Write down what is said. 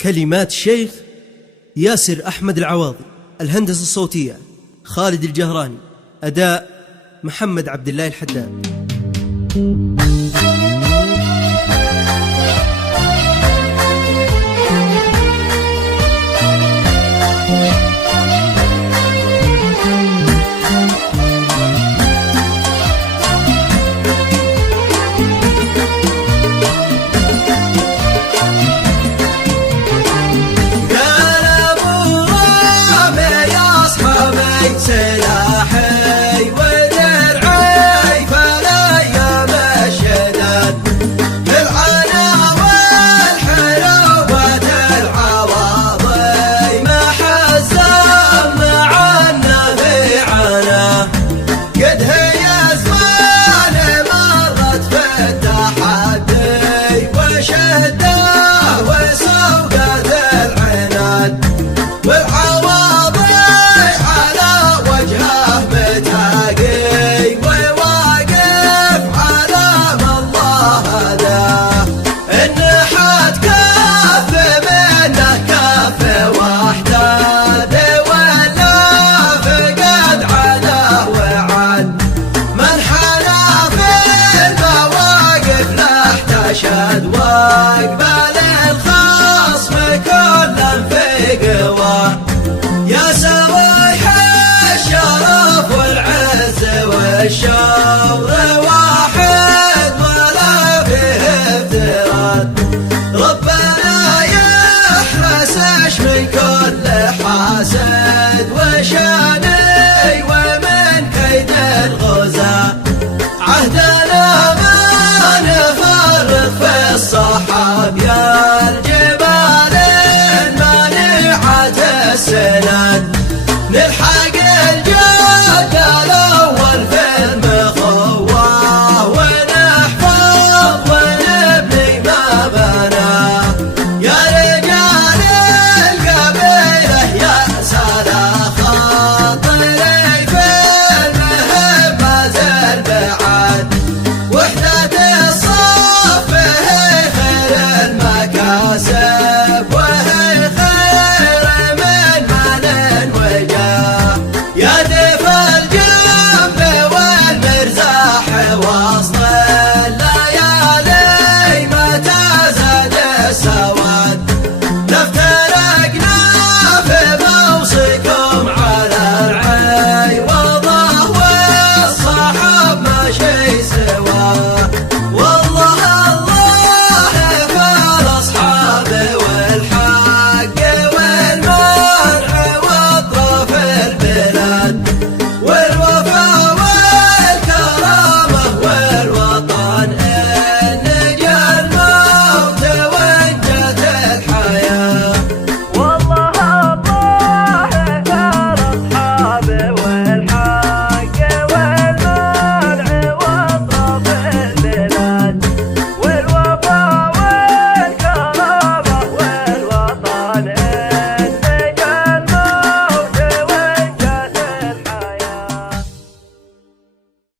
كلمات الشيخ ياسر أحمد العواضي، الهندسة الصوتية خالد الجهراني، أداء محمد عبد الله الحداد. سلاحي ودرعي فالايام الشداد بالعنا والحروبات العواضي ما حزم معنا في عنا قد هي زمان مرت في التحدي وشده وسوقات العناد والعواضي متاقي وواقف على ما الله هداه النحات كف منه كف واحتاد ولا فقد عدا وعد من حنا في المواقف له احتشد واقبل الخصم كلا في قواه يا سوايح الشرف والعز والشور واحد ولا فيه افتراض ربنا يحرسش من كل حاسد وشاني ومن كيد الغزاة عهدنا ما نفرط في الصحاب يا الجبال المانعة السناد نلحق الجد الأول في المخواه ونحفظ ونبني ما بناه يا رجال القبيلة يا سادة خاطري في المهم ما زال بعد وحدة الصف هي خير المكاسب